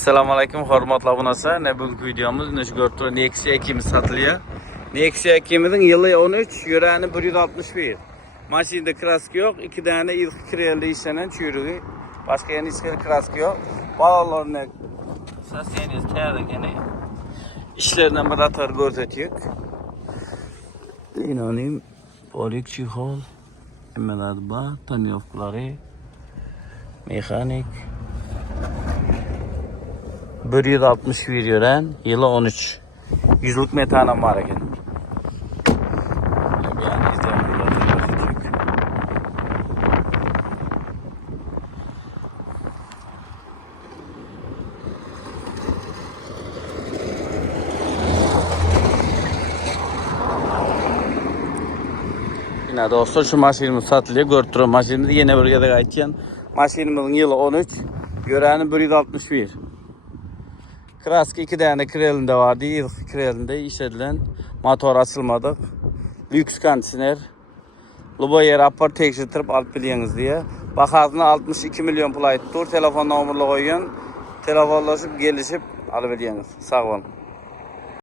Assalomu alaykum, hurmatli obunachilar. Ne bu videomuz ne şu gördüğünüz Nexia 2'miz satılıyor. Nexia 2'mizin yılı 13, yörəni 161. Maşinada kraska yok. 2 tane ilk kriyelde işlenen çürüğü. Başka yani hiç kraska yok. Balalarını sasyeniz terdik yani. İşlerinden bir atar gözetiyik. İnanayım. Polik çihol. Hemen adı tanyofları. Mekanik. 161 yören, yılı 13. Yüzlük metanım var ekan. Yine dostlar şu maşinimiz satılıyor. Görüntülü maşinimiz yine bölgede aytgan. Maşinimizin yılı 13, yörəni 161. Kraska 2 tane krelinde vardı. İlk krelinde işledilen motor açılmadık. Lüks kondisyoner. Lubo yer apar tekşirtirip alıp biliyeniz diye. Bakasına 62 milyon pul ayttık. Telefon numarlı koyun. Telefonlaşıp gelişip alıp biliyeniz. Sağ olun.